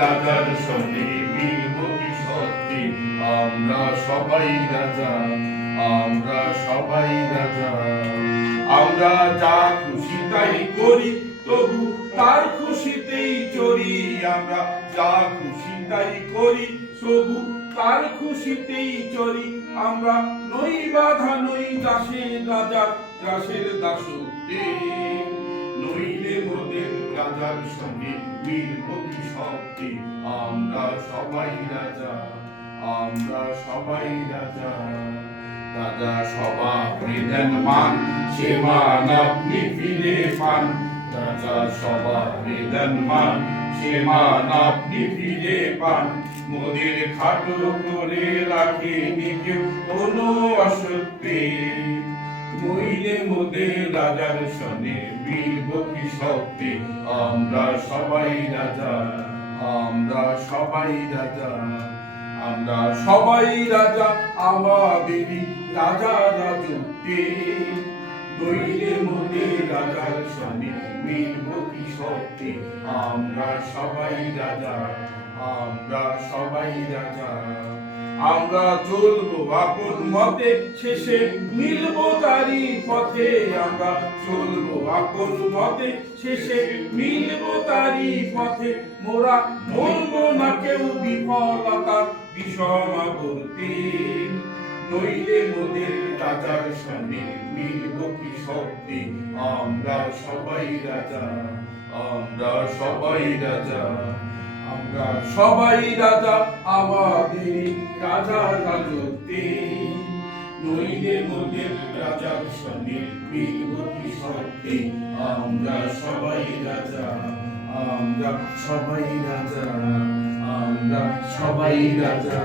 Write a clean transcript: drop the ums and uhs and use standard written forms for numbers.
রাজার সঙ্গে মিলব কি সত্যি, আমরা সবাই রাজা, আমরা সবাই রাজা। আমরা যা খুশি তাই করি, তবু তার খুশিতেই চড়ি। আমরা যা খুশি তাই করি, তবু তার খুশিতেই চড়ি। আমরা নই বাধা, নই দাসের রাজা, দাসের দাসত্বে। নইলে মোদের রাজার সঙ্গে মিলব কি সত্যি, আমরা সবাই রাজা, আমরা সবাই রাজা। রাজা স্বভাবে দেন মান, সে মান আপনি ফিরে পান। রাজা স্বভাবে দেন মান, সে মান আপনি ফিরে পান। মোদের খাটো করে রাখেনি কেউ কোনো অসত্যে। নইলে মোদের রাজার সনে মিলব কি সত্যি, আমরা সবাই রাজা, আমরা সবাই রাজা। আমরা সবাই রাজা, আমাদেরই রাজা রাজত্বে। নইলে মোদের রাজার সনে মিলব কি সত্যি, আমরা সবাই রাজা, আমরা সবাই রাজা। আমরা চলবো আপন মতে, শেষে মিলবো তারি পথে। আমরা চলবো আপন মতে, শেষে মিলবো তারি পথে। মোরা মরবো না কেউ বিফলতার বিষমাবর্তে। নইলে মোদের রাজার সঙ্গে মিলব কি সত্যি, আমরা সবাই রাজা, আমরা সবাই রাজা। আমরা সবাই রাজা, আমাদের রাজা রাজত্বে। নইলে মোদের রাজার সঙ্গে মিলব কি সত্যি, আমরা সবাই রাজা, আমরা সবাই রাজা, আমরা সবাই রাজা।